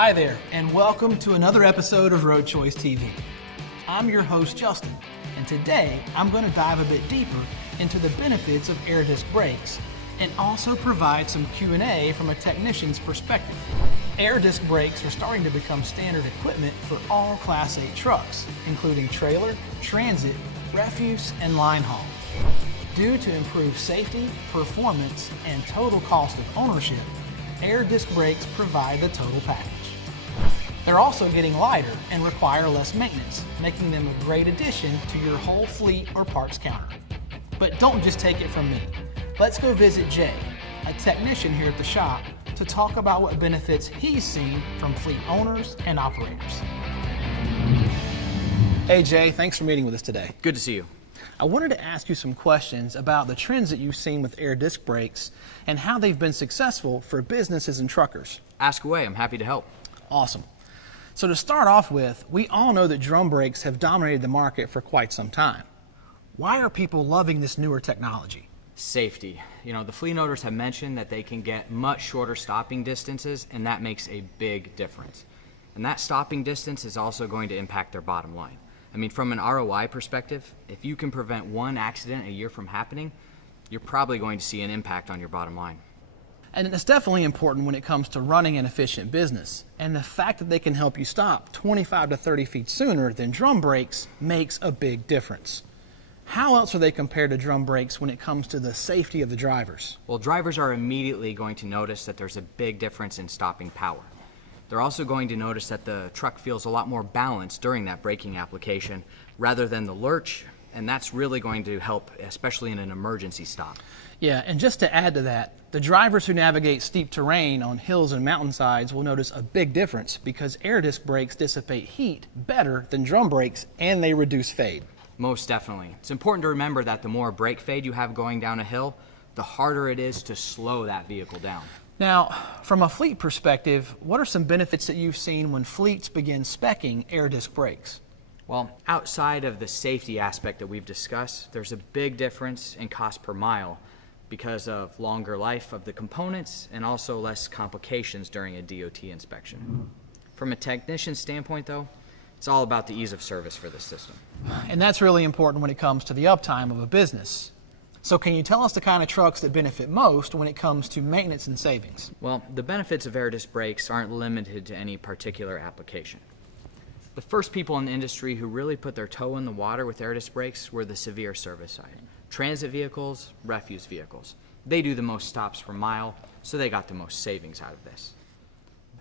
Hi there, and welcome to another episode of Road Choice TV. I'm your host, Justin, and today I'm going to dive a bit deeper into the benefits of air disc brakes and also provide some Q&A from a technician's perspective. Air disc brakes are starting to become standard equipment for all Class 8 trucks, including trailer, transit, refuse, and line haul. Due to improved safety, performance, and total cost of ownership, air disc brakes provide the total package. They're also getting lighter and require less maintenance, making them a great addition to your whole fleet or parts counter. But don't just take it from me. Let's go visit Jay, a technician here at the shop, to talk about what benefits he's seen from fleet owners and operators. Hey Jay, thanks for meeting with us today. Good to see you. I wanted to ask you some questions about the trends that you've seen with air disc brakes and how they've been successful for businesses and truckers. Ask away, I'm happy to help. Awesome. So to start off with, we all know that drum brakes have dominated the market for quite some time. Why are people loving this newer technology? Safety. The fleet owners have mentioned that they can get much shorter stopping distances, and that makes a big difference. And that stopping distance is also going to impact their bottom line. From an ROI perspective, if you can prevent one accident a year from happening, you're probably going to see an impact on your bottom line. And it's definitely important when it comes to running an efficient business. And the fact that they can help you stop 25 to 30 feet sooner than drum brakes makes a big difference. How else are they compared to drum brakes when it comes to the safety of the drivers? Well, drivers are immediately going to notice that there's a big difference in stopping power. They're also going to notice that the truck feels a lot more balanced during that braking application rather than the lurch, and that's really going to help, especially in an emergency stop. Yeah, and just to add to that, the drivers who navigate steep terrain on hills and mountainsides will notice a big difference because air disc brakes dissipate heat better than drum brakes and they reduce fade. Most definitely. It's important to remember that the more brake fade you have going down a hill, the harder it is to slow that vehicle down. Now, from a fleet perspective, what are some benefits that you've seen when fleets begin speccing air disc brakes? Well, outside of the safety aspect that we've discussed, there's a big difference in cost per mile because of longer life of the components and also less complications during a DOT inspection. From a technician standpoint, though, it's all about the ease of service for this system. And that's really important when it comes to the uptime of a business. So can you tell us the kind of trucks that benefit most when it comes to maintenance and savings? Well, the benefits of air disc brakes aren't limited to any particular application. The first people in the industry who really put their toe in the water with air disc brakes were the severe service side. Transit vehicles, refuse vehicles. They do the most stops per mile, so they got the most savings out of this.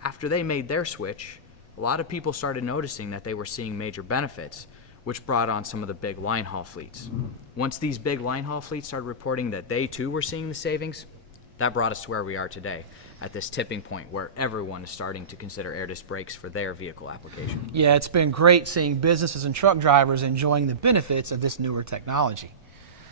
After they made their switch, a lot of people started noticing that they were seeing major benefits, which brought on some of the big line haul fleets. Once these big line haul fleets started reporting that they too were seeing the savings, that brought us to where we are today, at this tipping point where everyone is starting to consider air disc brakes for their vehicle application. Yeah, it's been great seeing businesses and truck drivers enjoying the benefits of this newer technology.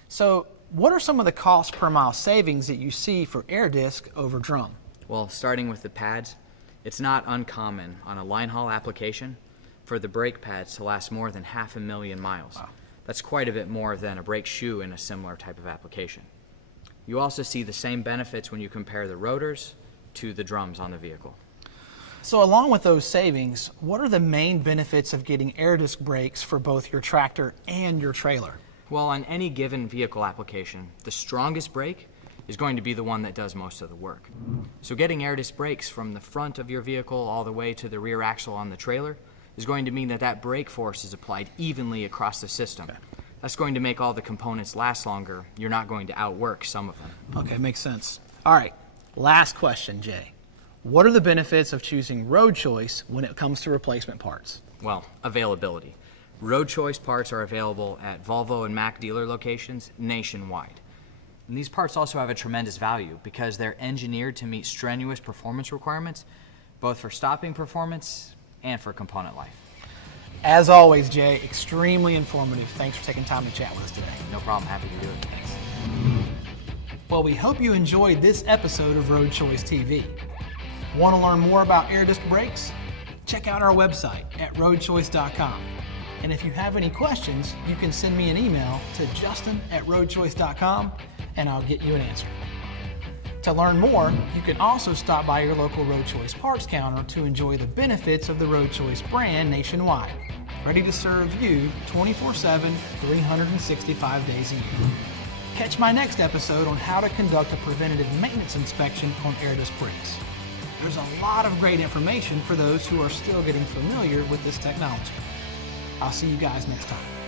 So, what are some of the cost per mile savings that you see for air disc over drum? Well, starting with the pads, it's not uncommon on a line haul application for the brake pads to last more than 500,000 miles. Wow. That's quite a bit more than a brake shoe in a similar type of application. You also see the same benefits when you compare the rotors to the drums on the vehicle. So along with those savings, what are the main benefits of getting air disc brakes for both your tractor and your trailer? Well, on any given vehicle application, the strongest brake is going to be the one that does most of the work. So getting air disc brakes from the front of your vehicle all the way to the rear axle on the trailer is going to mean that that brake force is applied evenly across the system. Okay. That's going to make all the components last longer. You're not going to outwork some of them. Okay, makes sense. All right, last question, Jay. What are the benefits of choosing Road Choice when it comes to replacement parts? Well, availability. Road Choice parts are available at Volvo and Mack dealer locations nationwide. And these parts also have a tremendous value because they're engineered to meet strenuous performance requirements, both for stopping performance and for component life. As always, Jay, extremely informative. Thanks for taking time to chat with us today. No problem, happy to do it. Thanks. Well, we hope you enjoyed this episode of Road Choice TV. Want to learn more about air disc brakes? Check out our website at roadchoice.com. And if you have any questions, you can send me an email to justin@roadchoice.com and I'll get you an answer. To learn more, you can also stop by your local Road Choice parts counter to enjoy the benefits of the Road Choice brand nationwide, ready to serve you 24/7, 365 days a year. Catch my next episode on how to conduct a preventative maintenance inspection on air disc brakes. There's a lot of great information for those who are still getting familiar with this technology. I'll see you guys next time.